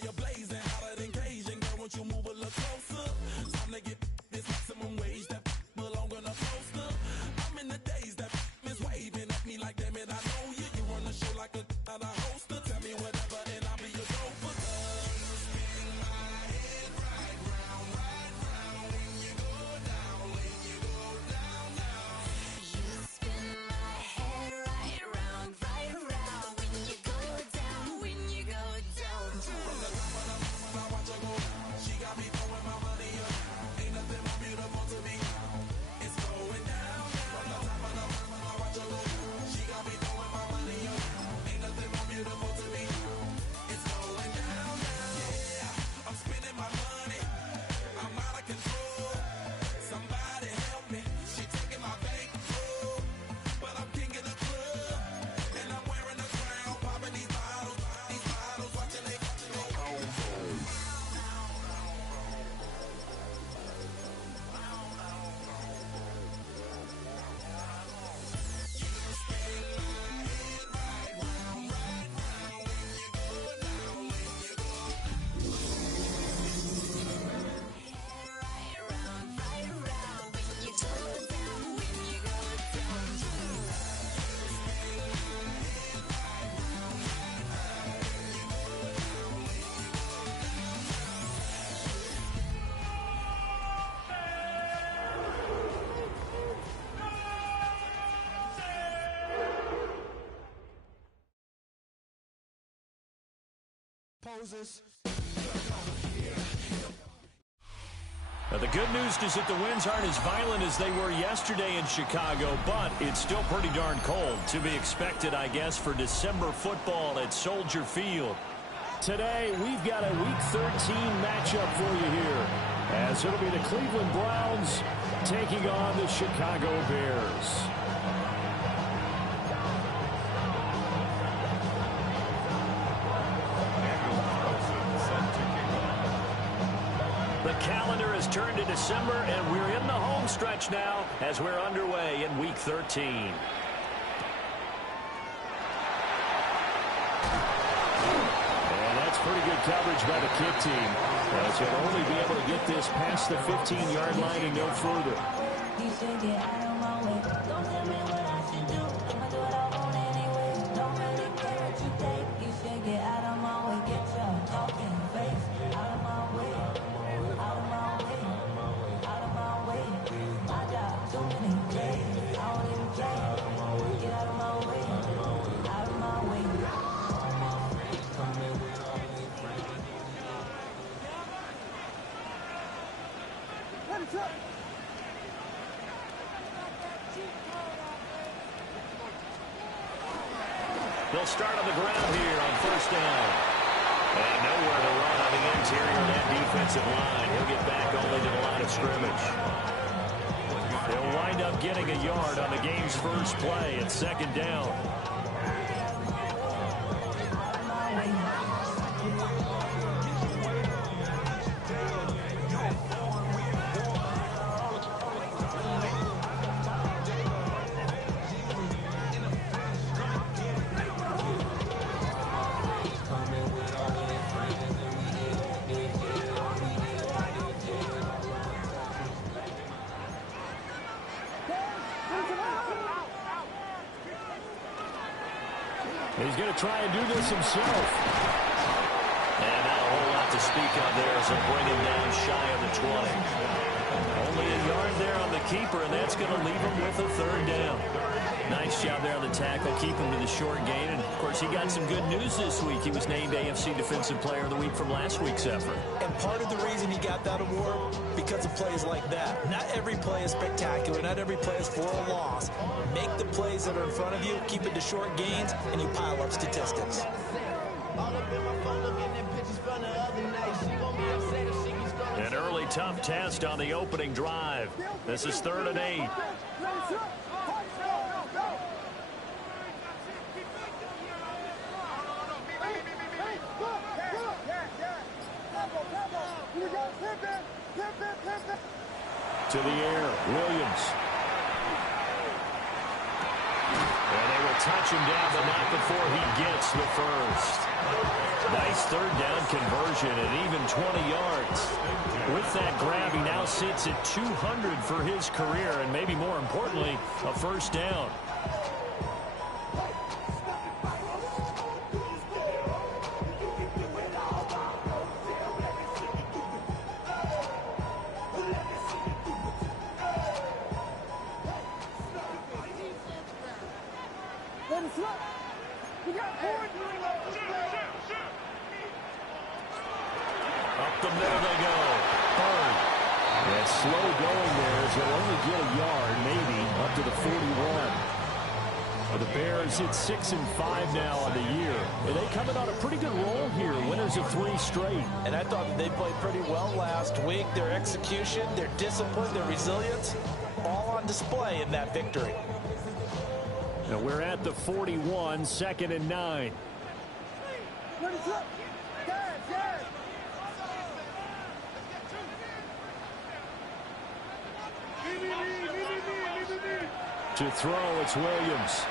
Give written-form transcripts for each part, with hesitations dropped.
fire blazing, hotter than Cajun. Girl, won't you move a little closer? Time to get this maximum wage that belong on a poster. I'm in the days that is waving at me like, damn it, I know you. You run the show like a hoster. Tell me whatever and I'll be your gopher. Spinning my head right round when you go down, when you go down, down. You spin my head right round when you go down, when you go down. From the top of the mountain, I watch her go. She got me throwing my money up. Ain't nothing more beautiful to me. It's going down. From the top of the mountain, I watch her go. She got me throwing my money up. Ain't nothing more beautiful to me. It's going down. Yeah, I'm spending my money. I'm out of control. Somebody help me. She taking my bankroll, but I'm king of the club, and I'm wearing a crown, popping these bottles, watching they go. Poses. Now, the good news is that the winds aren't as violent as they were yesterday in Chicago, but it's still pretty darn cold. To be expected, I guess, for December football at Soldier Field. Today, we've got a Week 13 matchup for you here, as it'll be the Cleveland Browns taking on the Chicago Bears. The calendar has turned to December, and we're in the home stretch now as we're underway in Week 13. And that's pretty good coverage by the kick team, as he'll only be able to get this past the 15-yard line and no further. You should get out of my way. Don't tell me what I should do. I'ma do what I want anyway. Don't really care what you think. You should get out of my way. Get your talking face out of my way. Out of my way. Out of my way. My job, too many days. I don't even care. Get out of my way. Out of my way. All my friends coming with all their friends. Let it up. They'll start on the ground here on first down. And nowhere to run on the interior of that defensive line. He'll get back only to the line of scrimmage. They'll wind up getting a yard on the game's first play at second down. He's going to try and do this himself. And not a whole lot to speak of there as he'll bring him down shy of the 20. Only a yard there on the keeper, and that's going to leave him with a third down. Nice job there on the tackle, keep him to the short gain. And, of course, he got some good news this week. He was named AFC Defensive Player of the Week from last week's effort. And part of the reason he got that award, because of plays like that. Not every play is spectacular. Not every play is for a loss. Make the plays that are in front of you, keep it to short gains, and you pile up statistics. An early tough test on the opening drive. This is 3rd and 8. To the air, Williams. And they will touch him down, but not before he gets the first. Nice third down conversion and even 20 yards. With that grab, he now sits at 200 for his career, and maybe more importantly, a first down. Up the middle they go. Bird. Yeah, slow going there as they'll only get a yard, maybe, up to the 41. Well, the Bears hit 6-5 now on the year. And they coming on a pretty good roll here, winners of 3 straight. And I thought that they played pretty well last week. Their execution, their discipline, their resilience, all on display in that victory. Now we're at the 41, 2nd and 9. To throw, it's Williams.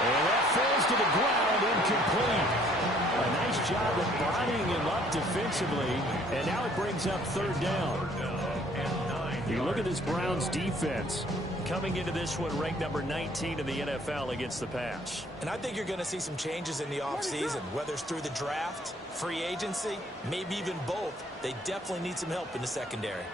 And that falls to the ground, incomplete. A nice job of bodying him up defensively, and now it brings up 3rd down. You look at this Browns defense. Coming into this one, ranked number 19 in the NFL against the pass. And I think you're going to see some changes in the offseason, whether it's through the draft, free agency, maybe even both. They definitely need some help in the secondary.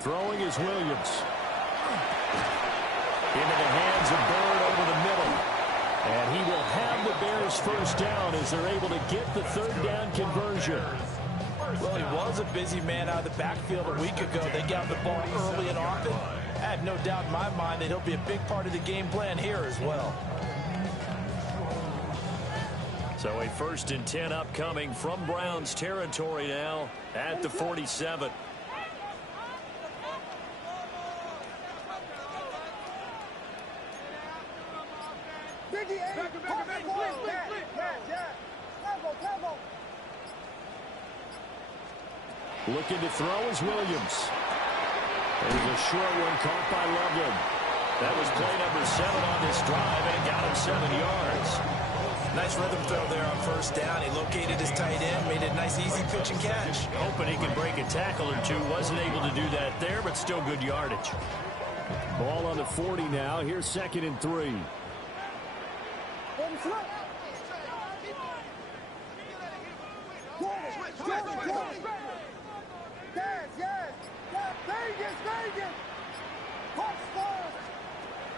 Throwing is Williams. Into the hands of Bird over the middle. And he will have the Bears first down as they're able to get the 3rd down conversion. Well, he was a busy man out of the backfield a week ago. They got the ball early and often. I have no doubt in my mind that he'll be a big part of the game plan here as well. So a 1st and 10 upcoming from Browns territory now at the 47. Looking to throw is Williams. There's a short one caught by Logan. That was play number 7 on this drive, and it got him 7 yards. Nice rhythm throw there on 1st down. He located his tight end, made it a nice easy pitch and catch. Hoping he could break a tackle or two. Wasn't able to do that there, but still good yardage. Ball on the 40 now. Here's 2nd and 3.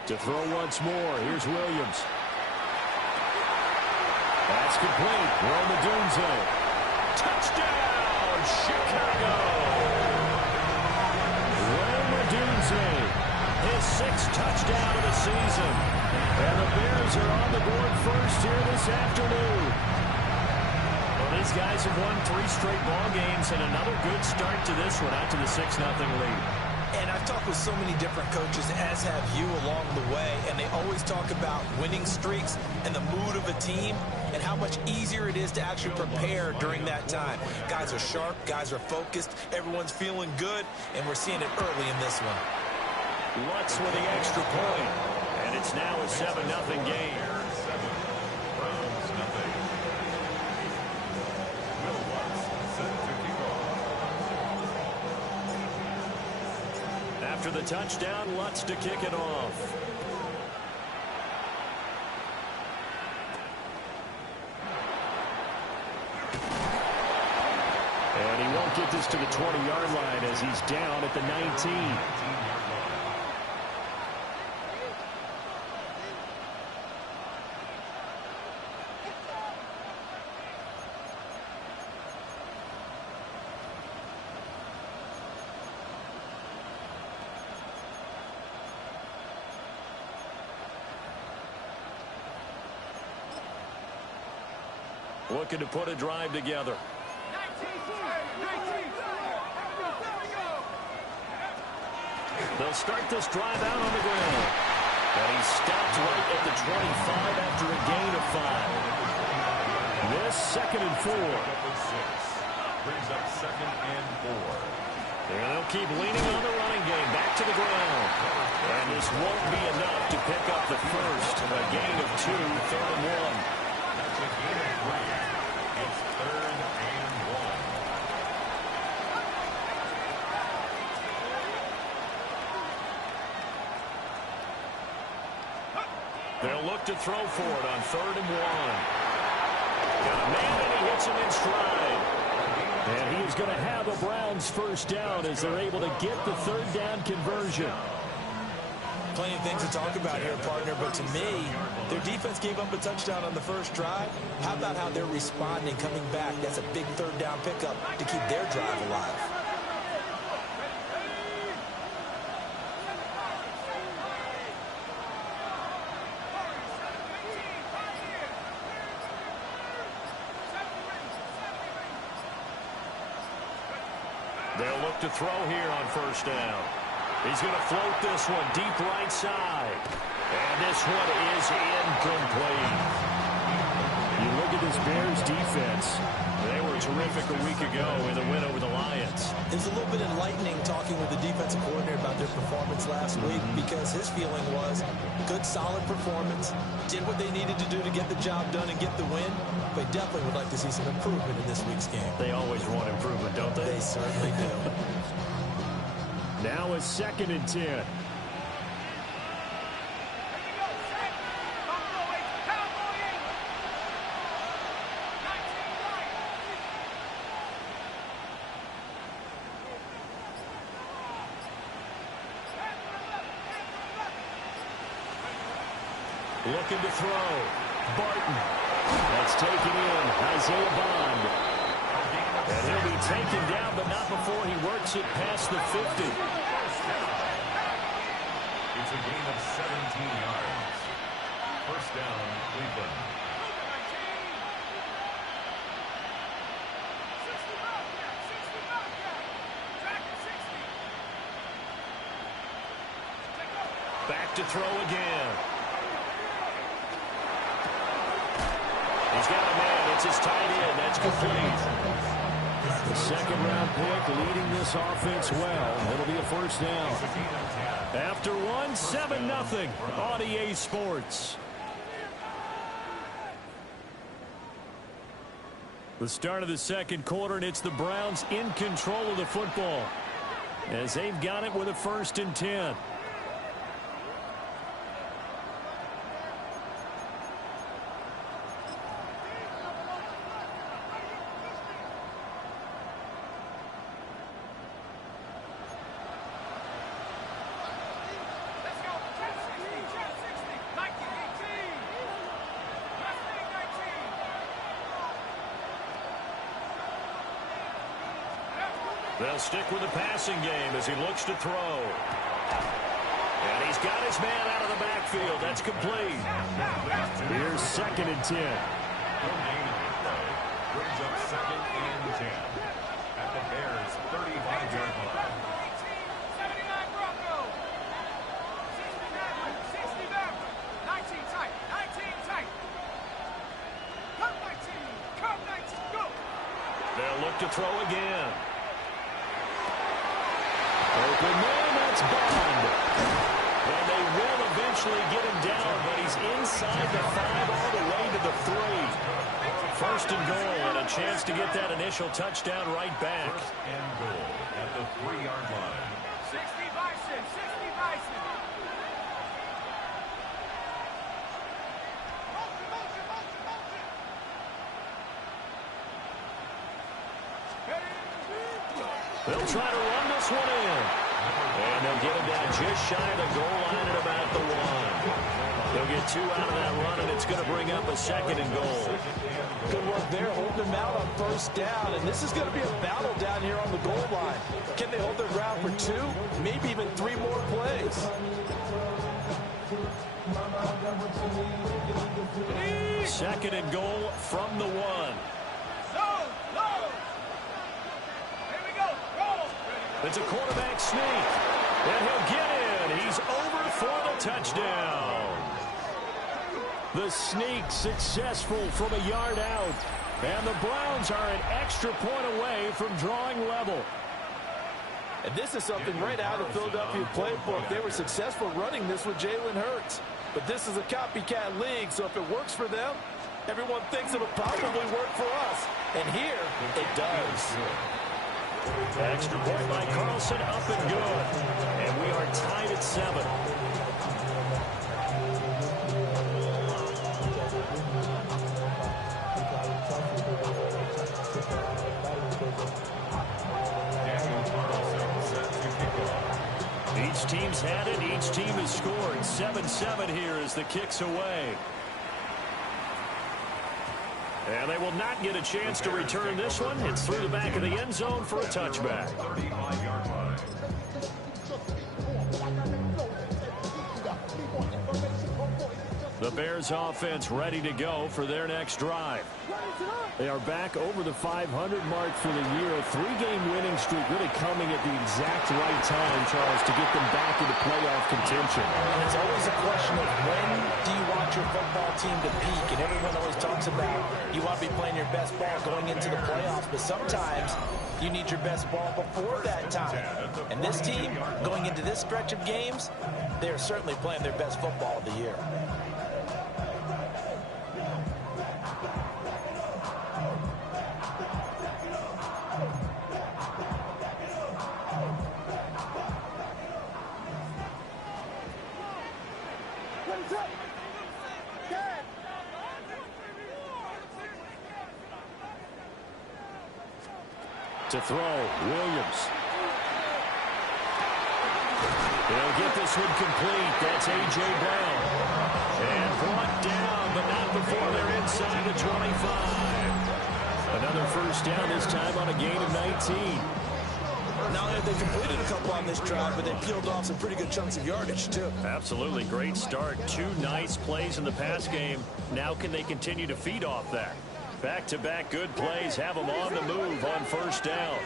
To throw once more. Here's Williams. That's complete. Rome-Odunze. Touchdown, Chicago. Rome-Odunze, his 6th touchdown of the season. And the Bears are on the board first here this afternoon. Well, these guys have won 3 straight ball games, and another good start to this one out to the 6-0 lead. And I've talked with so many different coaches, as have you along the way, and they always talk about winning streaks and the mood of a team and how much easier it is to actually prepare during that time. Guys are sharp, guys are focused, everyone's feeling good, and we're seeing it early in this one. Lutz with the extra point, and it's now a 7-0 game. After the touchdown, Lutz to kick it off. And he won't get this to the 20-yard line as he's down at the 19. Looking to put a drive together. They'll start this drive out on the ground. And he's stopped right at the 25 after a gain of 5. This 2nd and 4. Brings up 2nd and 4. And they'll keep leaning on the running game. Back to the ground. And this won't be enough to pick up the first. A gain of 2, 3rd and 1. That's a gain of 3. It's 3rd and 1. They'll look to throw for it on 3rd and 1. Got a man, and he hits him in stride. And he's going to have a Browns first down as they're able to get the 3rd down conversion. Plenty of things to talk about here, partner, but to me, their defense gave up a touchdown on the first drive. How about how they're responding, coming back? That's a big 3rd down pickup to keep their drive alive. They'll look to throw here on first down. He's going to float this one deep right side. And this one is incomplete. You look at this Bears defense. They were terrific a week ago in the win over the Lions. It was a little bit enlightening talking with the defensive coordinator about their performance last week because his feeling was good, solid performance, did what they needed to do to get the job done and get the win. They definitely would like to see some improvement in this week's game. They always want improvement, don't they? They certainly do. Now a 2nd and 10. Looking to throw. Barton. That's taken in. Isaiah Bond. And he'll be taken down, but not before he works it past the 50. It's a gain of 17 yards. First down, Cleveland. Back to throw again. He's got a man. It's his tight end. That's complete. The 2nd-round pick leading this offense well. It'll be a first down. After one, 7-0 on EA Sports. The start of the 2nd quarter, and it's the Browns in control of the football as they've got it with a 1st and 10. They'll stick with the passing game as he looks to throw. And he's got his man out of the backfield. That's complete. Here's 2nd and 10. Brings up 2nd and 10. At the Bears' 35-yard line. They'll look to throw again. Open man, that's Bond. And they will eventually get him down, but he's inside the 5 all the way to the 3. 1st and goal and a chance to get that initial touchdown right back. 1st and goal at the 3-yard line. 60 Bison, 60 Bison. They'll try to run this one in. And they'll get him down just shy of the goal line at about the 1. They'll get 2 out of that run, and it's going to bring up a 2nd and goal. Good work there, holding them out on first down, and this is going to be a battle down here on the goal line. Can they hold their ground for 2, maybe even 3 more plays? 2nd and goal from the 1. It's a quarterback sneak, and he'll get in. He's overthrown for the touchdown. The sneak successful from a yard out. And the Browns are an extra point away from drawing level. And this is something right out of the Philadelphia playbook. They were successful running this with Jalen Hurts. But this is a copycat league, so if it works for them, everyone thinks it'll probably work for us. And here, it does. Extra point by Carlson, up and good. And we are tied at 7. Each team's had it. Each team has scored. 7-7 here as the kick's away. And they will not get a chance to return this one. It's through the back of the end zone for a touchback. 35-yard line. The Bears offense ready to go for their next drive. They are back over the 500 mark for the year. A 3-game winning streak really coming at the exact right time, Charles, to get them back into playoff contention. And it's always a question of when do you want your football team to peak? And everyone always talks about you want to be playing your best ball going into the playoffs. But sometimes you need your best ball before that time. And this team, going into this stretch of games, they are certainly playing their best football of the year. To throw, Williams. He'll get this one complete. That's A.J. Brown. And brought down, but not before they're inside the 25. Another first down, this time on a gain of 19. Not only have they completed a couple on this drive, but they peeled off some pretty good chunks of yardage, too. Absolutely. Great start. 2 nice plays in the pass game. Now can they continue to feed off that? Back-to-back good plays have them on the move on first down.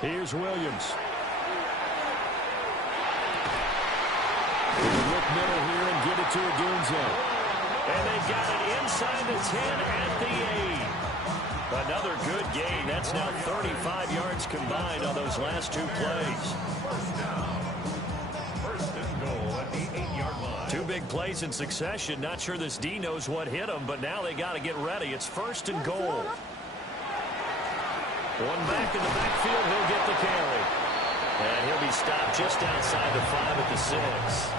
Here's Williams. Look middle here and get it to Odunze. And they've got it inside the 10 at the 8. Another good gain. That's now 35 yards combined on those last 2 plays. First and goal at the 8-yard line. 2 big plays in succession. Not sure this D knows what hit them, but now they got to get ready. It's first and goal. One back in the backfield. He'll get the carry. And he'll be stopped just outside the 5 at the 6.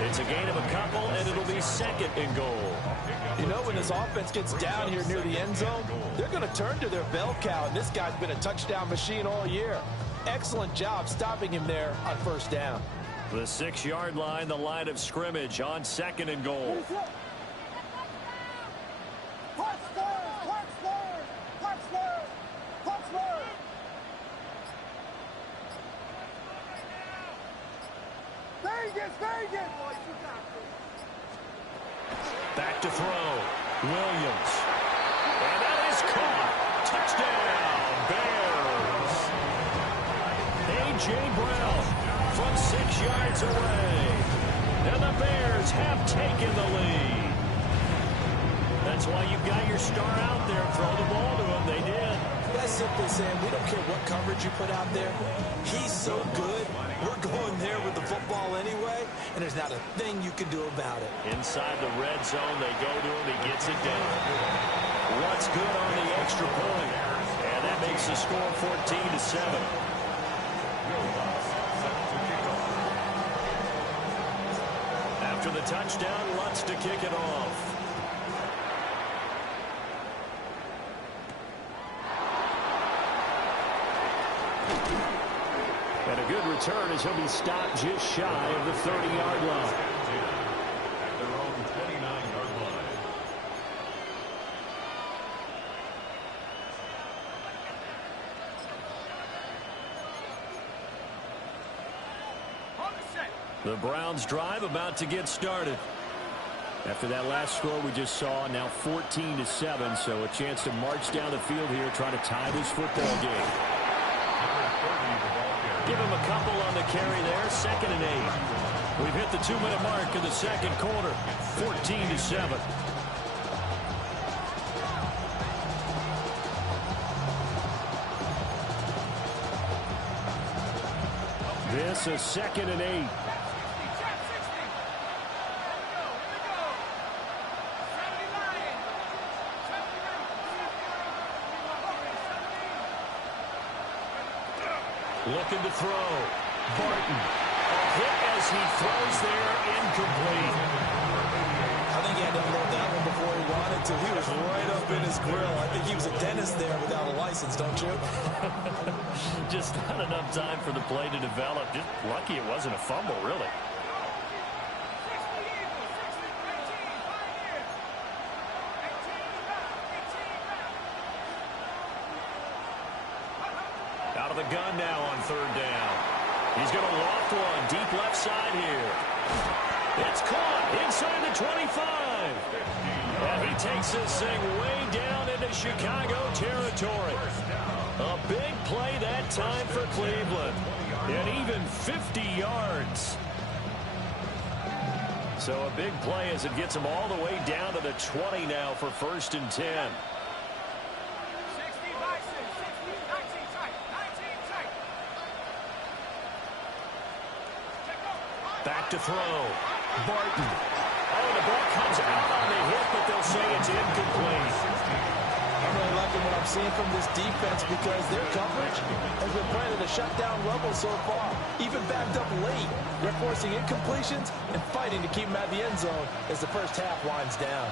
It's a gain of a couple, and it'll be second and goal. You know, when this offense gets down here near the end zone, they're going to turn to their bell cow, and this guy's been a touchdown machine all year. Excellent job stopping him there on first down. The 6-yard line, the line of scrimmage on second and goal. Back to throw. Williams. And that is caught. Touchdown, Bears. A.J. Brown from 6 yards away. And the Bears have taken the lead. That's why you've got your star out there. Throw the ball to him. They did. That's simply saying we don't care what coverage you put out there. He's so good. We're going there with the football anyway, and there's not a thing you can do about it. Inside the red zone, they go to him. He gets it down. What's good on the extra point? And that makes the score 14-7. After the touchdown, Lutz to kick it off. And a good return as he'll be stopped just shy of the 30-yard line. At their own 29-yard line. The Browns drive about to get started. After that last score we just saw, now 14-7, so a chance to march down the field here, trying to tie this football game. Give him a couple on the carry there, 2nd and 8. We've hit the 2-minute mark in the second quarter, 14-7. This is 2nd and 8. Looking to throw. Barton. A hit as he throws there, incomplete. I think he had to unload that one before he wanted to. He was right up in his grill. I think he was a dentist there without a license, don't you? Just not enough time for the play to develop. Just lucky it wasn't a fumble, really. Out of the gun now on 3rd down. He's going to loft one deep left side here. It's caught inside the 25. And he takes this thing way down into Chicago territory. A big play that time for Cleveland. And even 50 yards. So a big play as it gets him all the way down to the 20 now for 1st and 10. Back to throw. Barton. Oh, the ball comes out on the hit, but they'll say it's incomplete. I'm really liking what I'm seeing from this defense because their coverage has been playing at a shutdown level so far. Even backed up late. They're forcing incompletions and fighting to keep them at the end zone as the first half winds down.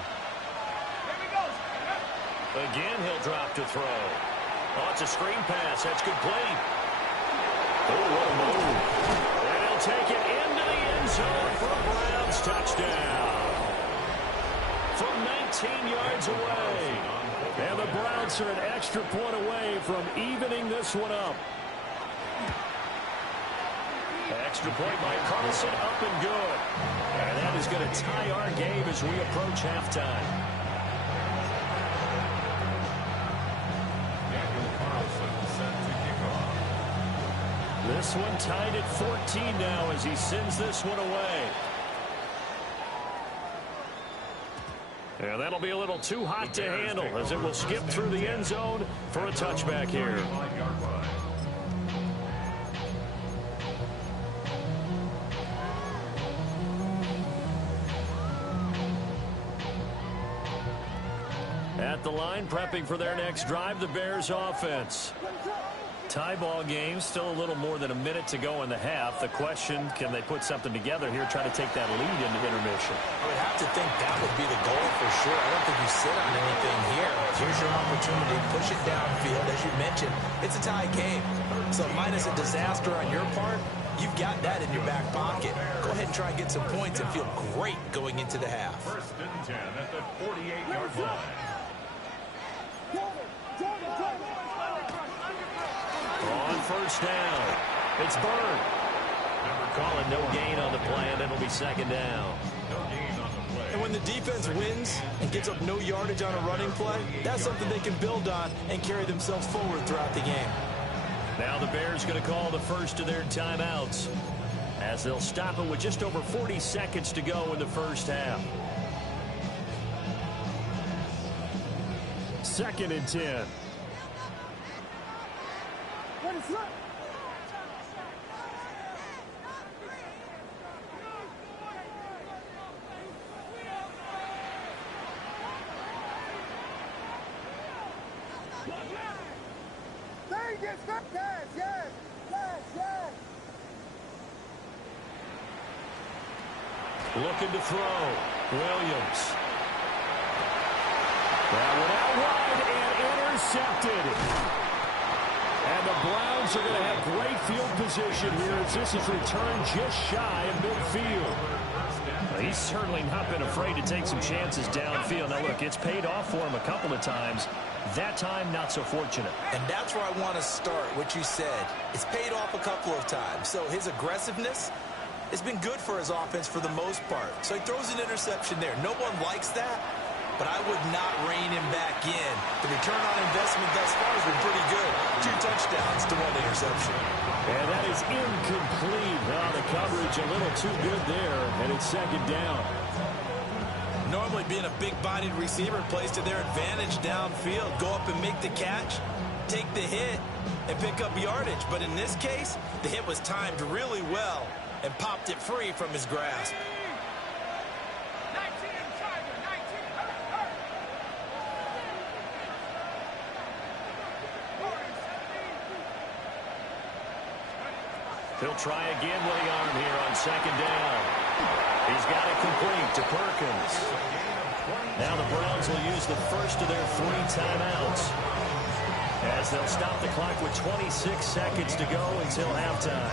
Again, he'll drop to throw. Oh, it's a screen pass. That's complete. Oh, what a move. And he'll take it into the end zone for a Browns touchdown. From 19 yards away. And the Browns are an extra point away from evening this one up. Extra point by Carlson, up and good. And that is going to tie our game as we approach halftime. This one tied at 14 now as he sends this one away. And that'll be a little too hot to handle as it will skip through the end zone for a touchback here. At the line, prepping for their next drive, the Bears offense. Tie ball game, still a little more than a minute to go in the half. The question, can they put something together here, try to take that lead into intermission? I would have to think that would be the goal for sure. I don't think you sit on anything here. Here's your opportunity. Push it downfield. As you mentioned, it's a tie game. So minus a disaster on your part, you've got that in your back pocket. Go ahead and try and get some points and feel great going into the half. 1st and 10 at the 48-yard line. On 1st down, it's Bird. Calling no gain on the play, and it'll be 2nd down. No gain on the play. And when the defense wins and gives up no yardage on a running play, that's something they can build on and carry themselves forward throughout the game. Now the Bears going to call the first of their timeouts as they'll stop it with just over 40 seconds to go in the first half. 2nd and 10. Looking to throw. Williams. That one out wide and intercepted. And the Browns are going to have great field position here as this is returned just shy of midfield. Well, he's certainly not been afraid to take some chances downfield. Now, look, it's paid off for him a couple of times. That time, not so fortunate. And that's where I want to start, what you said. It's paid off a couple of times. So his aggressiveness has been good for his offense for the most part. So he throws an interception there. No one likes that, but I would not rein him back in. The return on investment thus far has been pretty good. 2 touchdowns to 1 interception. And that is incomplete. The coverage a little too good there, and it's 2nd down. Normally being a big-bodied receiver plays to their advantage downfield. Go up and make the catch, take the hit, and pick up yardage. But in this case, the hit was timed really well and popped it free from his grasp. He'll try again with the arm here on 2nd down. He's got it complete to Perkins. Now the Browns will use the first of their 3 timeouts, as they'll stop the clock with 26 seconds to go until halftime.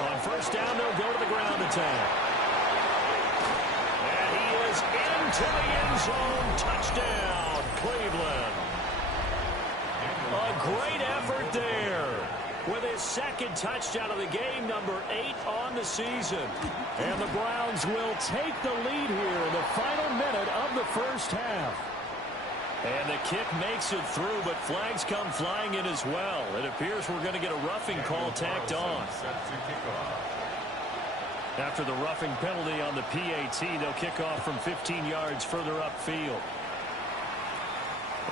On 1st down, they'll go to the ground attack. And he is into the end zone. Touchdown, Cleveland. A great effort there, with his 2nd touchdown of the game, number 8 on the season. And the Browns will take the lead here in the final minute of the 1st half. And the kick makes it through, but flags come flying in as well. It appears we're going to get a roughing call tacked on. After the roughing penalty on the PAT, they'll kick off from 15 yards further upfield.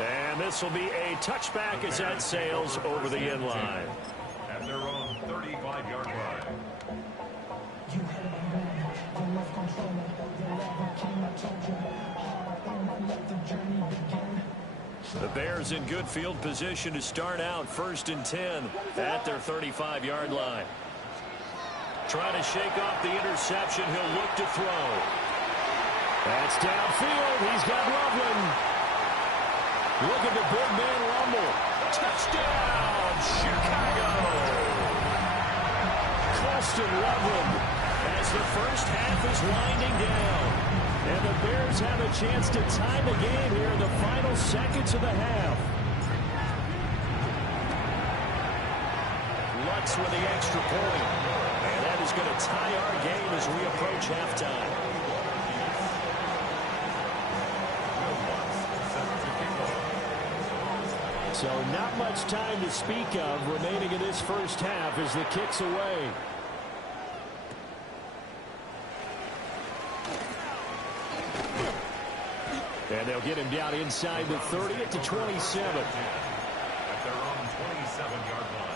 And this will be a touchback as that sails over the end line. At their own 35-yard line. You had a man, you love control, your love came, I told you. Let the journey begin. The Bears in good field position to start out 1st and 10 at their 35-yard line. Trying to shake off the interception. He'll look to throw. That's downfield. He's got Loveland. Look at the big man rumble. Touchdown, Chicago. Colston Loveland as the 1st half is winding down. And the Bears have a chance to tie the game here in the final seconds of the half. Lutz with the extra point. And that is going to tie our game as we approach halftime. So not much time to speak of remaining in this 1st half as the kick's away. And they'll get him down inside the 30 at the 27. At their own 27-yard line.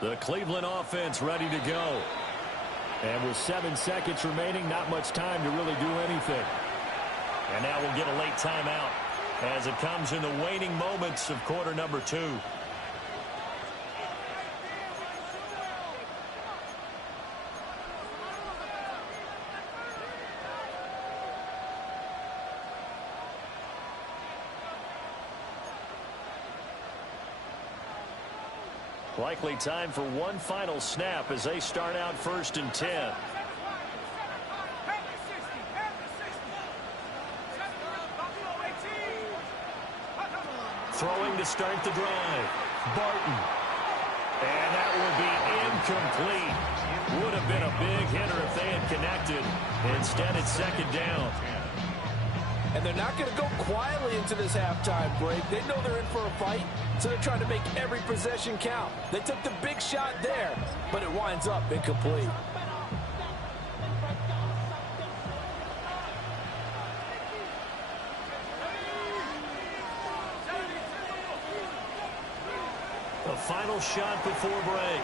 The Cleveland offense ready to go. And with 7 seconds remaining, not much time to really do anything. And now we'll get a late timeout as it comes in the waning moments of quarter number 2. Likely time for one final snap as they start out 1st and 10. Throwing to start the drive. Barton. And that will be incomplete. Would have been a big hitter if they had connected. Instead, it's 2nd down. And they're not going to go quietly into this halftime break. They know they're in for a fight, so they're trying to make every possession count. They took the big shot there, but it winds up incomplete. The final shot before break.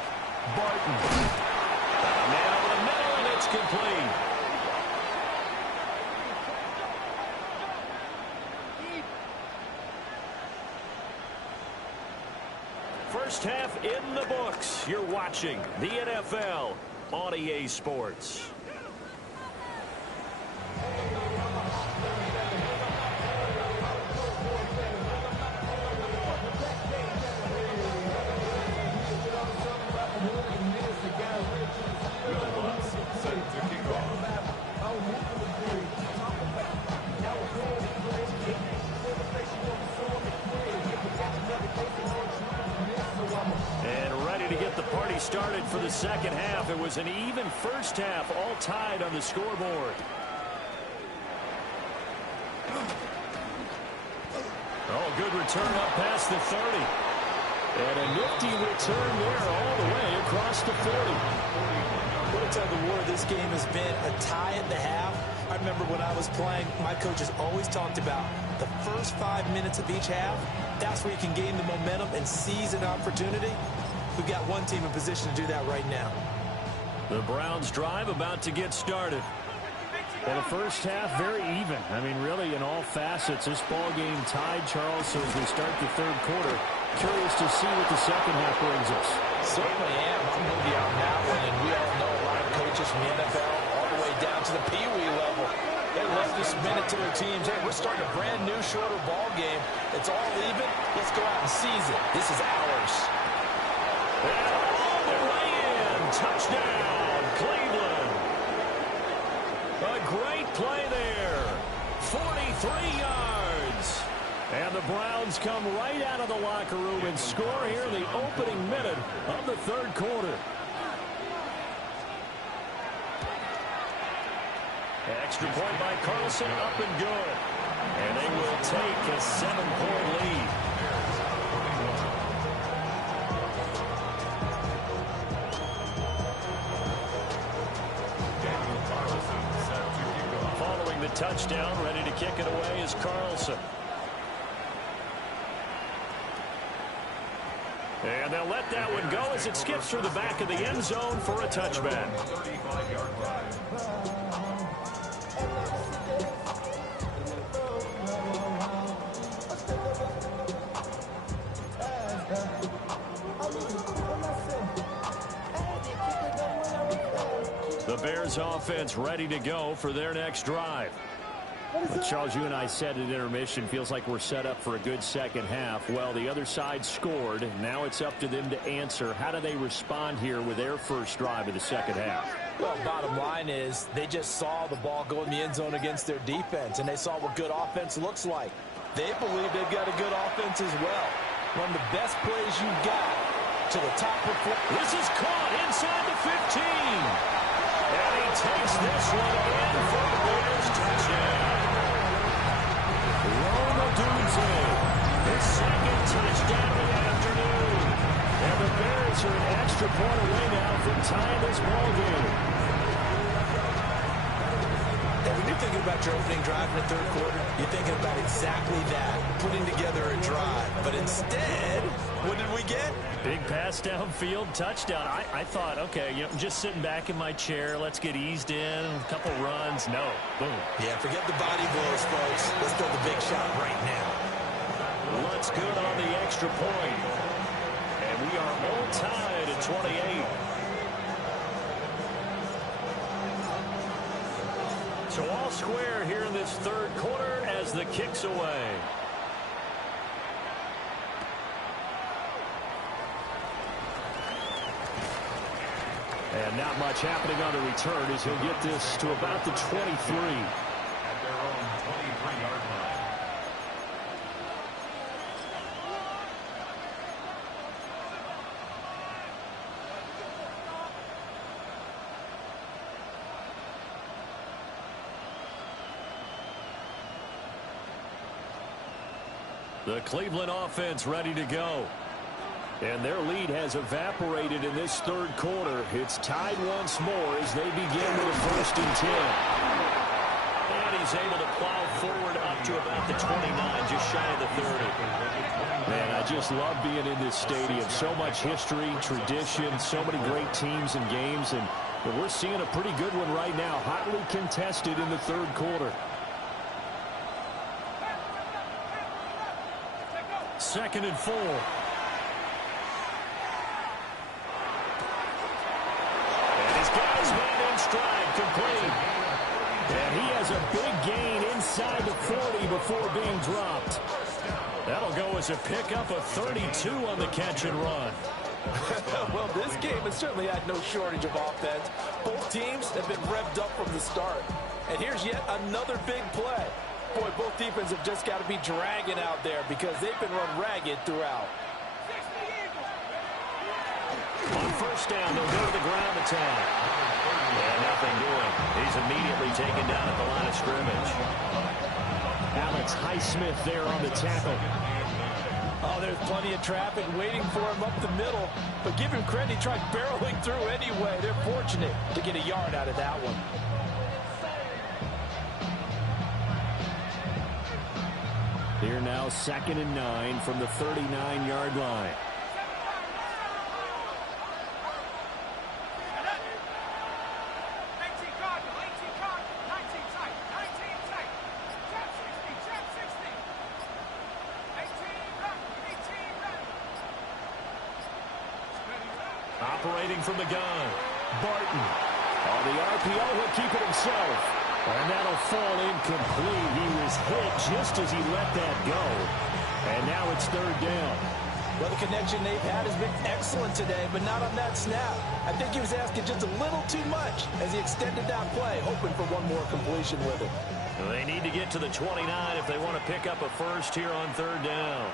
Barton. Man over the middle, and it's complete. First half in the books. You're watching the NFL on EA Sports. Started for the second half. It was an even first half, all tied on the scoreboard. Oh, good return up past the 30. And a nifty return there all the way across the 40. What a tug of war this game has been. A tie at the half. I remember when I was playing, my coaches always talked about the first 5 minutes of each half. That's where you can gain the momentum and seize an opportunity. We've got one team in position to do that right now. The Browns drive about to get started. Well, the first half very even. I mean, really in all facets, this ball game tied, Charles. So as we start the third quarter, curious to see what the second half brings us. Certainly am. I'm with you on that one. And we all know a lot of coaches from the NFL all the way down to the Pee-wee level. They love to submit it to their teams. Hey, we're starting a brand new, shorter ball game. It's all even. Let's go out and seize it. This is ours. And all the way in. Touchdown, Cleveland. A great play there. 43 yards. And the Browns come right out of the locker room and score here in the opening minute of the third quarter. Extra point by Carlson, up and good. And they will take a 7-point lead. Following the touchdown, ready to kick it away is Carlson. And they'll let that one go as it skips through the back of the end zone for a touchback. The Bears offense ready to go for their next drive. Well, Charles, you and I said at intermission, feels like we're set up for a good second half. Well, the other side scored. Now it's up to them to answer. How do they respond here with their first drive of the second half? Well, bottom line is they just saw the ball go in the end zone against their defense, and they saw what good offense looks like. They believe they've got a good offense as well. One of the best plays you got to the top performer. This is caught inside the 15. And he takes this one in for the Bears touchdown. Roma Dunze, his second touchdown of the afternoon. And the Bears are an extra point away now from tying this ball game. And when you're thinking about your opening drive in the third quarter, you're thinking about exactly that, putting together a drive. But instead, what did we get? Big pass downfield, touchdown. I thought, okay, you know, just sitting back in my chair, let's get eased in, a couple runs. No, boom. Yeah, forget the body blows, folks. Let's throw the big shot right now. Looks good on the extra point. And we are all tied at 28. So all square here in this third quarter as the kick's away. And not much happening on the return as he'll get this to about the 23. At their own 23-yard line. The Cleveland offense ready to go. And their lead has evaporated in this third quarter. It's tied once more as they begin with a 1st and 10. And he's able to plow forward up to about the 29, just shy of the 30. Man, I just love being in this stadium. So much history, tradition, so many great teams and games. And we're seeing a pretty good one right now, hotly contested in the third quarter. 2nd and 4. stride, complete. And he has a big gain inside the 40 before being dropped. That'll go as a pickup of 32 on the catch and run. Well, this game has certainly had no shortage of offense. Both teams have been revved up from the start. And here's yet another big play. Boy, both defenses have just got to be dragging out there because they've been run ragged throughout. On first down, they'll go to the ground attack. And nothing doing. He's immediately taken down at the line of scrimmage. Alex Highsmith there on the tackle. Oh, there's plenty of traffic waiting for him up the middle. But give him credit, he tried barreling through anyway. They're fortunate to get a yard out of that one. Here now, 2nd and 9 from the 39-yard line. Operating from the gun, Barton. On the RPO, he'll keep it himself. And that'll fall incomplete. He was hit just as he let that go. And now it's 3rd down. Well, the connection they've had has been excellent today, but not on that snap. I think he was asking just a little too much as he extended that play, hoping for one more completion with it. Well, they need to get to the 29 if they want to pick up a first here on 3rd down.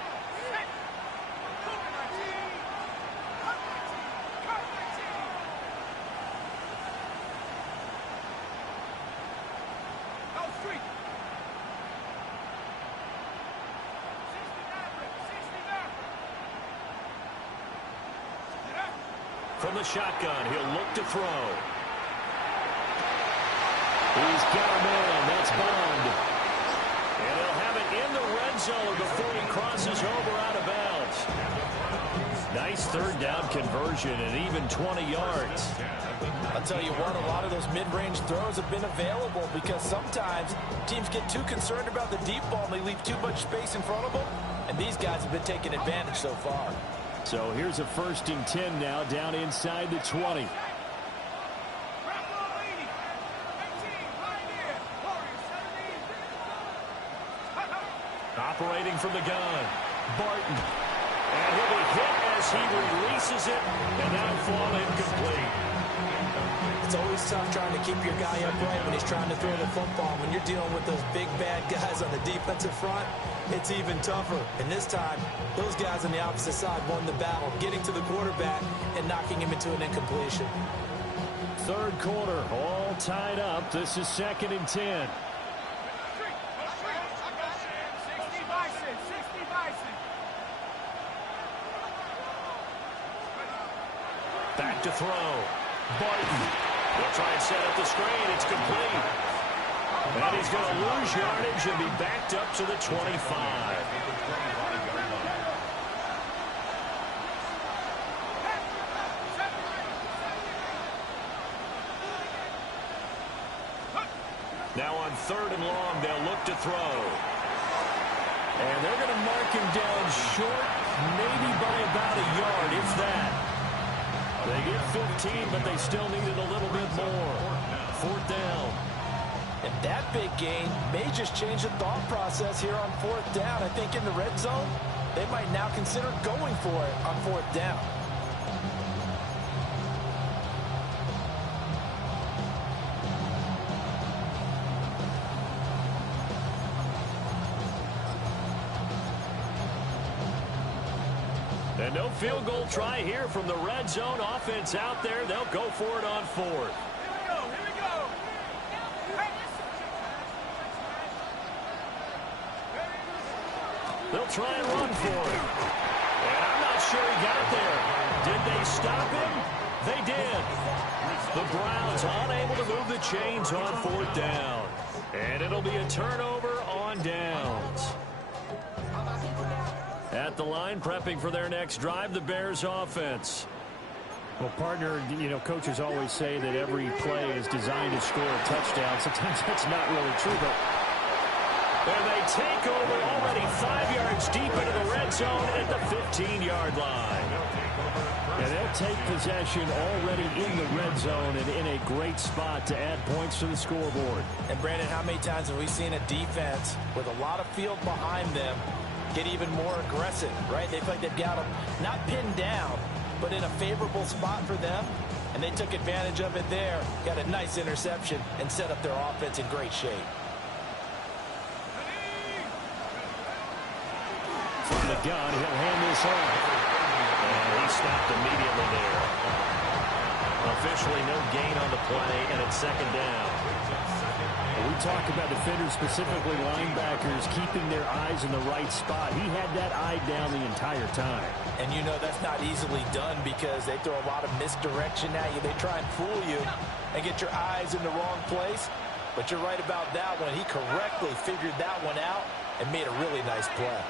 From the shotgun, he'll look to throw. He's got a man. That's Bond. And he'll have it in the red zone before he crosses over out of bounds. Nice 3rd down conversion and even 20 yards. I'll tell you what, a lot of those mid-range throws have been available because sometimes teams get too concerned about the deep ball and they leave too much space in front of them. And these guys have been taking advantage so far. So here's a 1st and 10 now down inside the 20. Operating from the gun, Barton. And he'll be hit as he releases it, and that'll fall incomplete. It's always tough trying to keep your guy upright when he's trying to throw the football. When you're dealing with those big, bad guys on the defensive front, it's even tougher. And this time, those guys on the opposite side won the battle, getting to the quarterback and knocking him into an incompletion. 3rd quarter, all tied up. This is 2nd and 10. Back to throw. Barton. He'll try and set up the screen. It's complete. And he's going to lose yardage and be backed up to the 25. Now on 3rd and long, they'll look to throw. And they're going to mark him down short, maybe by about a yard, if that. They get 15, but they still needed a little bit more. 4th down. And that big gain may just change the thought process here on 4th down. I think in the red zone, they might now consider going for it on 4th down. And no field goal try here from the red zone. Offense out there. They'll go for it on 4th. They'll try and run for it. And I'm not sure he got there. Did they stop him? They did. The Browns unable to move the chains on 4th down. And it'll be a turnover on downs. At the line, prepping for their next drive, the Bears offense. Well, partner, you know, coaches always say that every play is designed to score a touchdown. Sometimes that's not really true, but... And they take over already 5 yards deep into the red zone at the 15-yard line. And they'll take possession already in the red zone and in a great spot to add points to the scoreboard. And, Brandon, how many times have we seen a defense with a lot of field behind them get even more aggressive, right? They feel like they've got them not pinned down, but in a favorable spot for them, and they took advantage of it there, got a nice interception, and set up their offense in great shape. From the gun, he'll hand this off. And he stopped immediately there. Officially no gain on the play, and it's second down. We talk about defenders, specifically linebackers, keeping their eyes in the right spot. He had that eye down the entire time. And you know that's not easily done because they throw a lot of misdirection at you. They try and fool you and get your eyes in the wrong place. But you're right about that one. He correctly figured that one out and made a really nice play.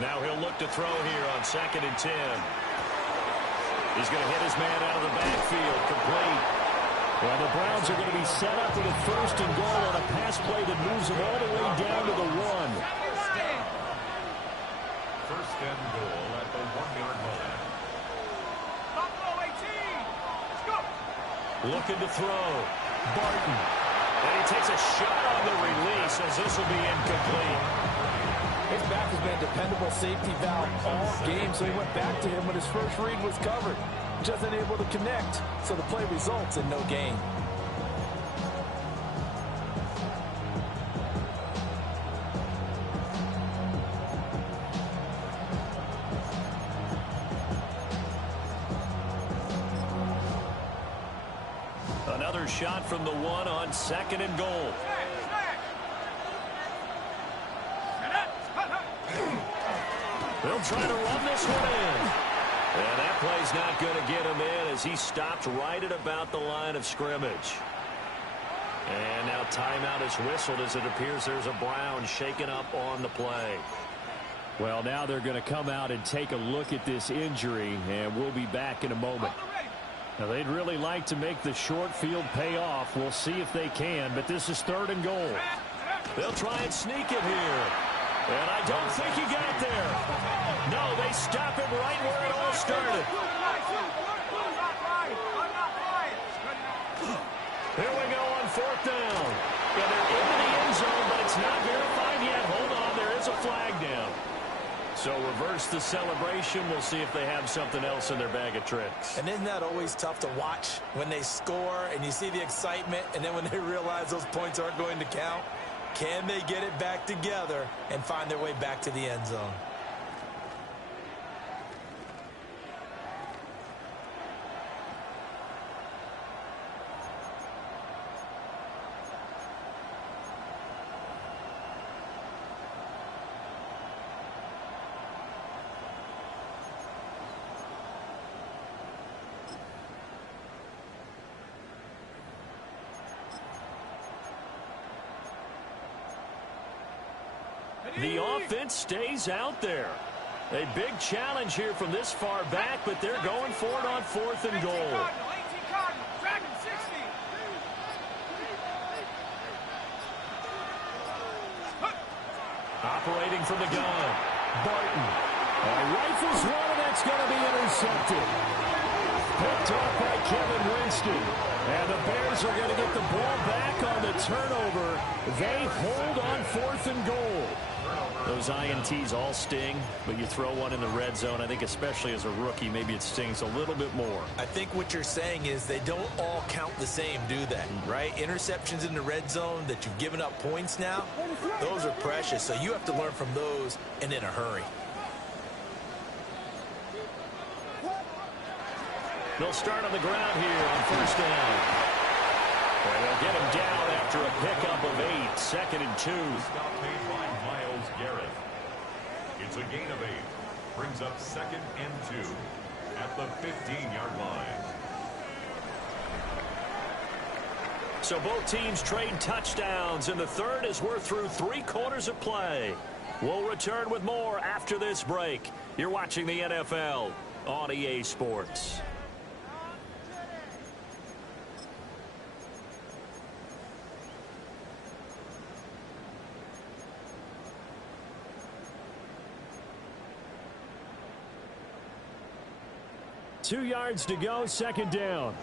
Now he'll look to throw here on 2nd and 10. He's going to hit his man out of the backfield. Complete. Well, the Browns are going to be set up with a 1st and goal on a pass play that moves them all the way down to the 1. 1st and goal at the 1-yard line. Looking to throw. Barton. And he takes a shot on the release as this will be incomplete. His back has been a dependable safety valve all game, so he went back to him when his first read was covered. Just unable to connect, so the play results in no gain. Another shot from the 1 on 2nd and goal. They'll try to run this one in. And that play's not going to get him in as he stopped right at about the line of scrimmage. And now timeout is whistled as it appears there's a Brown shaken up on the play. Well, now they're going to come out and take a look at this injury, and we'll be back in a moment. Now, they'd really like to make the short field pay off. We'll see if they can, but this is 3rd and goal. They'll try and sneak it here. And I don't think he got there. No, they stop him right where it all started. Here we go on 4th down. Yeah, they're into the end zone, but it's not verified yet. Hold on, there is a flag down. So reverse the celebration. We'll see if they have something else in their bag of tricks. And isn't that always tough to watch when they score and you see the excitement, and then when they realize those points aren't going to count? Can they get it back together and find their way back to the end zone? The offense stays out there. A big challenge here from this far back, but they're going for it on 4th and goal. Operating from the gun. Barton. Rifles one, and that's going to be intercepted. Picked up by Kevin Winston. And the Bears are going to get the ball back on the turnover. They hold on 4th and goal. Those INTs all sting, but you throw one in the red zone, I think especially as a rookie, maybe it stings a little bit more. I think what you're saying is they don't all count the same, do they? Right? Interceptions in the red zone that you've given up points now, those are precious. So you have to learn from those and in a hurry. They'll start on the ground here on 1st down. And they'll get him down after a pickup of 8, 2nd and 2. Stop made by Myles Garrett. It's a gain of 8. Brings up 2nd and 2 at the 15-yard line. So both teams trade touchdowns in the third as we're through 3 quarters of play. We'll return with more after this break. You're watching the NFL on EA Sports. 2 yards to go, second down.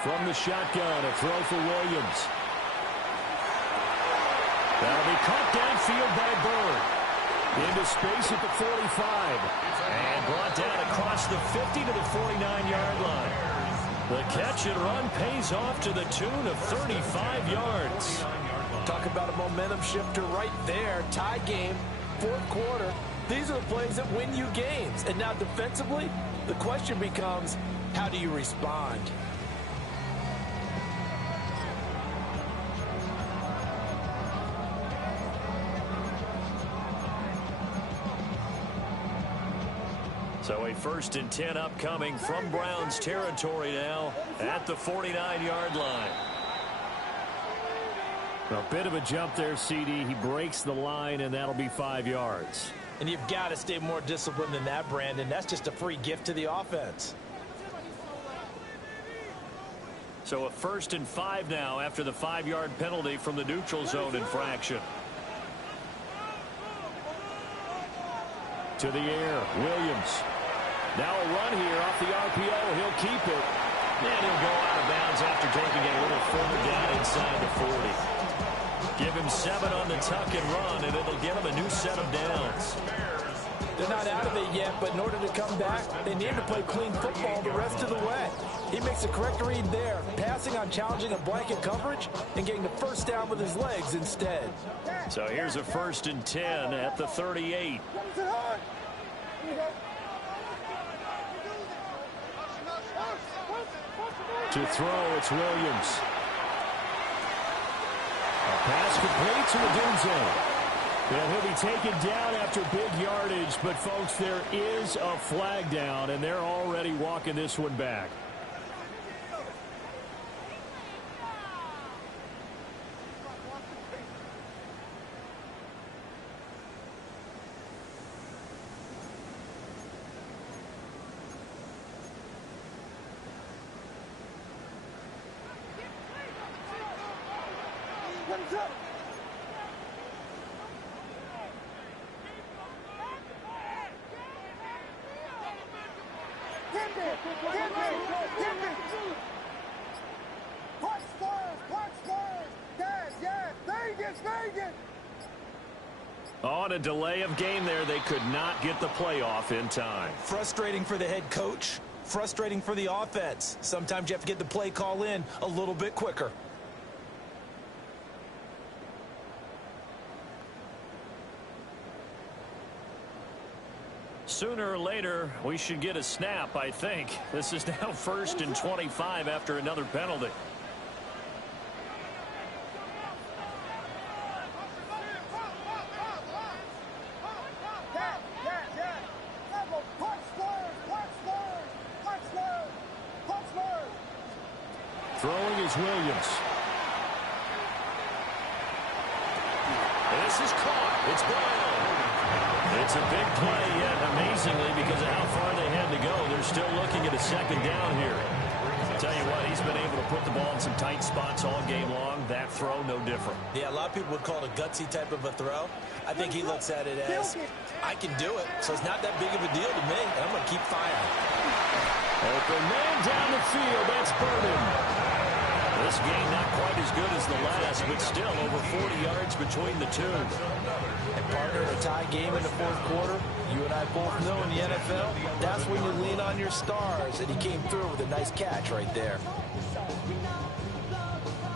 From the shotgun, a throw for Williams. That'll be caught downfield by Bird. Into space at the 45. And brought down across the 50 to the 49-yard line. The catch and run pays off to the tune of 35 yards. Talk about a momentum shifter right there. Tie game, fourth quarter. These are the plays that win you games. And now defensively, the question becomes, how do you respond? So a 1st and 10 upcoming from Browns territory now at the 49-yard line. A bit of a jump there, CD. He breaks the line, and that'll be 5 yards. And you've got to stay more disciplined than that, Brandon. That's just a free gift to the offense. So a 1st and 5 now after the 5-yard penalty from the neutral zone infraction. To the air, Williams. Now a run here off the RPO. He'll keep it. And he'll go out of bounds after taking a little further down inside the 40. Give him 7 on the tuck and run, and it'll get him a new set of downs. They're not out of it yet, but in order to come back, they need to play clean football the rest of the way. He makes a correct read there, passing on challenging a blanket coverage and getting the first down with his legs instead. So here's a 1st and 10 at the 38. To throw, it's Williams. A pass complete to Odunze. And he'll be taken down after big yardage, but folks, there is a flag down, and they're already walking this one back. On a delay of game there, they could not get the playoff in time. Frustrating for the head coach, frustrating for the offense. Sometimes you have to get the play call in a little bit quicker. Sooner or later, we should get a snap, I think. This is now 1st and 25 after another penalty. Throwing is Williams. This is caught. It's Brown. It's a big play, yet amazingly, because of how far they had to go, they're still looking at a second down here. I'll tell you what, he's been able to put the ball in some tight spots all game long. That throw, no different. Yeah, a lot of people would call it a gutsy type of a throw. I think he looks at it as, I can do it, so it's not that big of a deal to me, and I'm going to keep firing. Open man down the field. That's Burden. This game not quite as good as the last, but still over 40 yards between the two. And partner, a tie game in the fourth quarter, you and I both know in the NFL, that's when you lean on your stars, and he came through with a nice catch right there.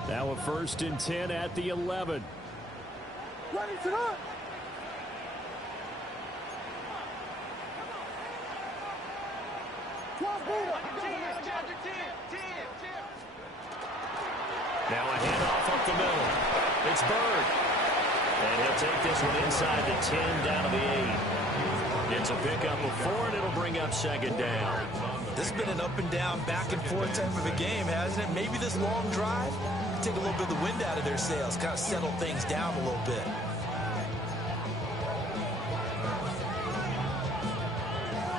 Now a 1st and 10 at the 11. Ready to run. Now a handoff up the middle. It's Bird. And he'll take this one inside the 10 down to the 8. Gets a pickup of 4, and it'll bring up second down. This has been an up and down, back and forth type of a game, hasn't it? Maybe this long drive take a little bit of the wind out of their sails, kind of settle things down a little bit.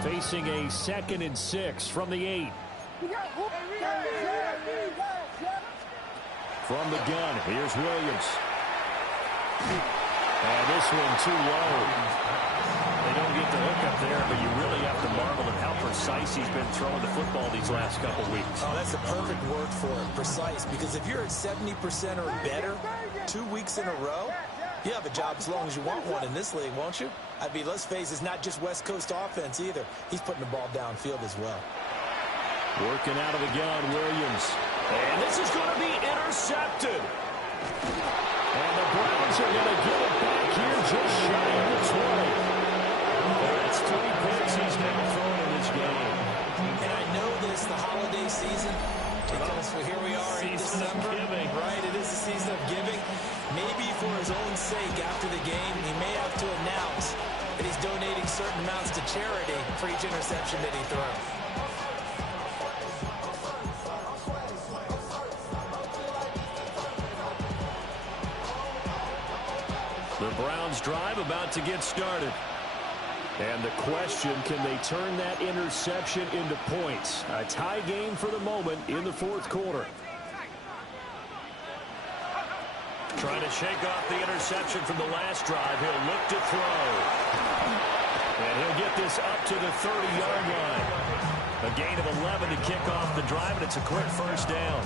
Facing a 2nd and 6 from the 8. From the gun, here's Williams. And this one too low. They don't get the hook up there, but you really have to marvel at how precise he's been throwing the football these last couple weeks. Oh, that's the perfect word for it, precise, because if you're at 70% or better 2 weeks in a row, you have a job as long as you want one in this league, won't you? I mean, let's face it, it's not just West Coast offense either. He's putting the ball downfield as well. Working out of the gun, Williams. And this is going to be intercepted. And the Browns are going to get it back here just shy of the 20. That's 3 picks he's now thrown in this game. And I know this, the holiday season, because here we are in December, right? It is the season of giving. Maybe for his own sake after the game, he may have to announce that he's donating certain amounts to charity for each interception that he throws. The Browns drive about to get started. And the question, can they turn that interception into points? A tie game for the moment in the fourth quarter. Trying to shake off the interception from the last drive. He'll look to throw. And he'll get this up to the 30-yard line. A gain of 11 to kick off the drive, and it's a quick first down.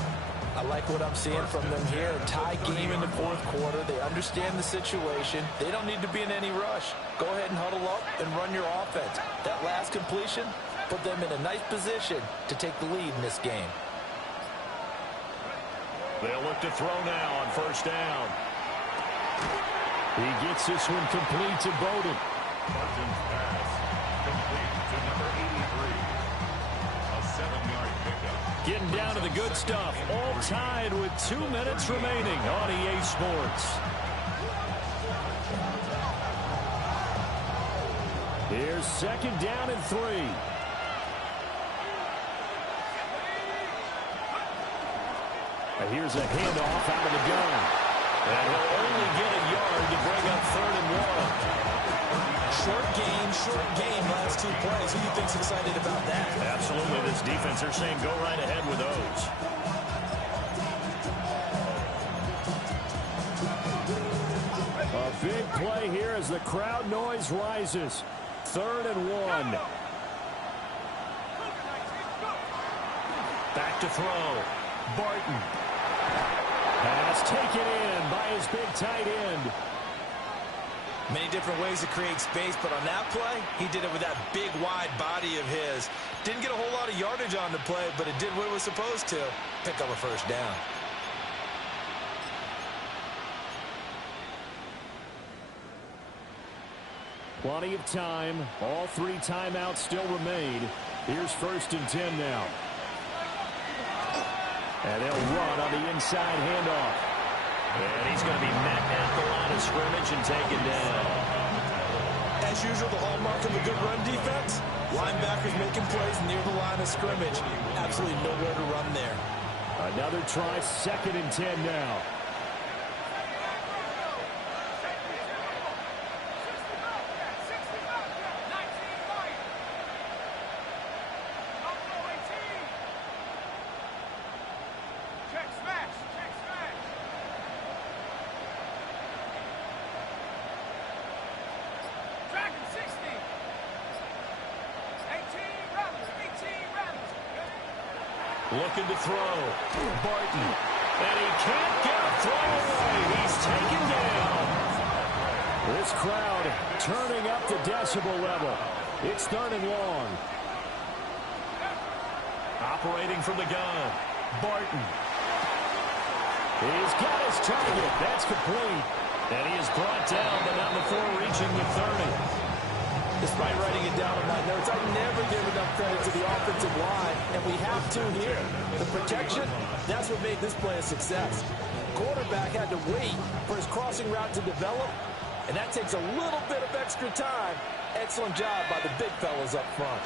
I like what I'm seeing from them here. A tie game in the fourth quarter. They understand the situation. They don't need to be in any rush. Go ahead and huddle up and run your offense. That last completion put them in a nice position to take the lead in this game. They'll look to throw now on first down. He gets this one complete to Bowden. Martin's pass complete to number 83. A 7-yard pickup. Getting down to the good stuff. All tied with 2 minutes remaining on EA Sports. Here's second down and 3. And here's a handoff out of the gun. And he'll only get a yard to bring up 3rd and 1. Short game, last 2 plays. Who do you think's excited about that? Absolutely, this defense, they're saying go right ahead with those. A big play here as the crowd noise rises. 3rd and 1. Back to throw. Barton. Pass taken in by his big tight end. Many different ways to create space, but on that play, he did it with that big, wide body of his. Didn't get a whole lot of yardage on the play, but it did what it was supposed to. Pick up a first down. Plenty of time. All 3 timeouts still remain. Here's 1st and 10 now. And they'll run on the inside handoff. And he's going to be met at the line of scrimmage and taken down. As usual, the hallmark of a good run defense, linebackers making plays near the line of scrimmage. Absolutely nowhere to run there. Another try, 2nd and 10 now. Looking to throw. Barton. And he can't get a throw away. He's taken down. This crowd turning up the decibel level. It's 3rd and long. Operating from the gun. Barton. He's got his target. That's complete. And he is brought down, but not before reaching the 30. Despite writing it down in my notes, I never give enough credit to the offensive line, and we have to here. The protection, that's what made this play a success. Quarterback had to wait for his crossing route to develop, and that takes a little bit of extra time. Excellent job by the big fellas up front.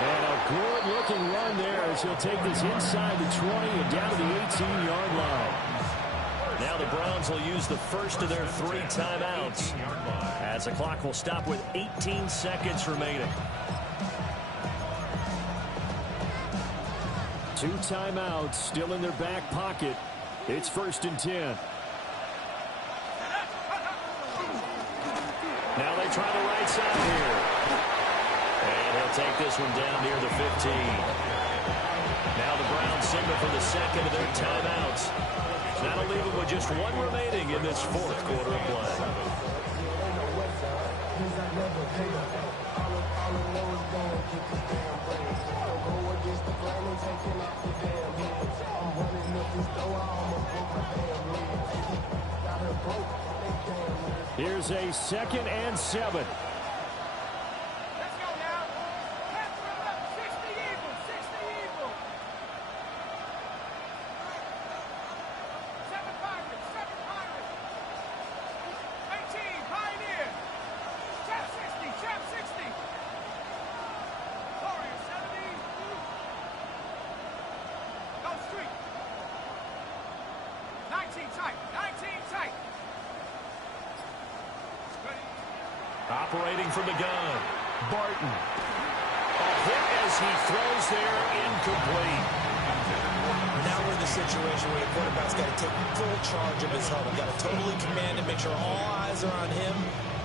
And a good-looking run there as he'll take this inside the 20 and down to the 18-yard line. Now the Browns will use the first of their 3 timeouts as the clock will stop with 18 seconds remaining. 2 timeouts still in their back pocket. It's 1st and 10. Now they try the right side here. And he'll take this one down near the 15. Now the Browns signal for the second of their timeouts. That'll leave them with just 1 remaining in this 4th quarter of play. Here's a 2nd and 7. Operating from the gun, Barton. A hit as he throws there, incomplete. Now we're in the situation where the quarterback's got to take full charge of his huddle. Got to totally command it, make sure all eyes are on him.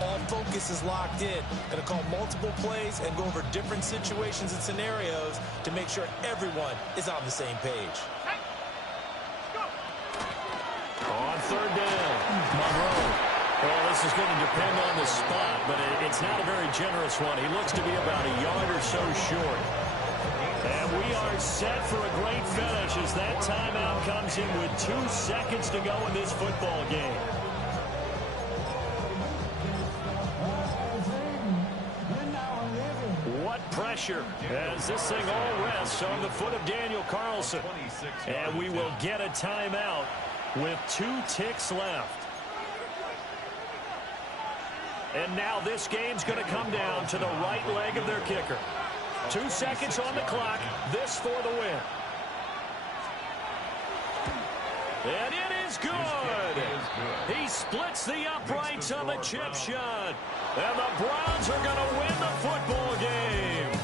All focus is locked in. Going to call multiple plays and go over different situations and scenarios to make sure everyone is on the same page. On 3rd down, Monroe. Well, this is going to depend on the spot, but it's not a very generous one. He looks to be about a yard or so short. And we are set for a great finish as that timeout comes in with 2 seconds to go in this football game. What pressure as this thing all rests on the foot of Daniel Carlson. And we will get a timeout with 2 ticks left. And now this game's going to come down to the right leg of their kicker. 2 seconds on the clock. This for the win. And it is good. He splits the uprights on the chip shot. And the Browns are going to win the football game.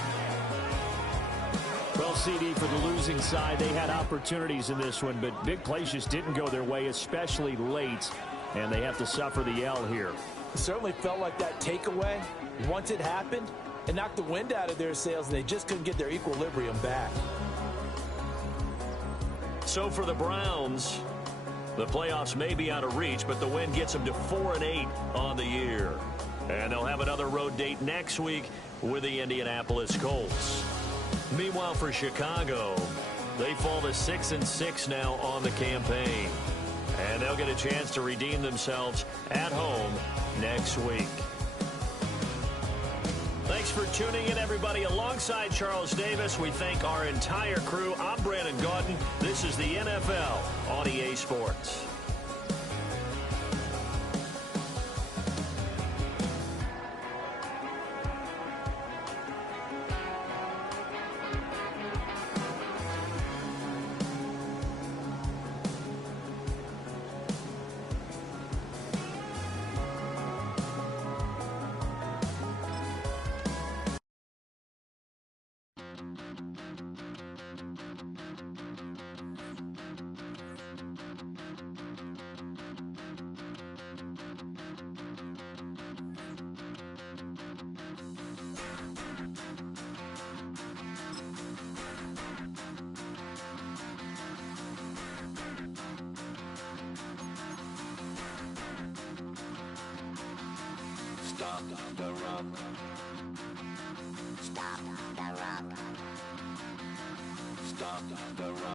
Well, CD, for the losing side, they had opportunities in this one, but big plays just didn't go their way, especially late. And they have to suffer the L here. It certainly felt like that takeaway, once it happened, it knocked the wind out of their sails, and they just couldn't get their equilibrium back. So for the Browns, the playoffs may be out of reach, but the win gets them to 4-8 on the year. And they'll have another road date next week with the Indianapolis Colts. Meanwhile, for Chicago, they fall to 6-6 now on the campaign. And they'll get a chance to redeem themselves at home next week. Thanks for tuning in, everybody. Alongside Charles Davis, we thank our entire crew. I'm Brandon Gaudin. This is the NFL on EA Sports. Stop the run. Stop the run. Stop the run.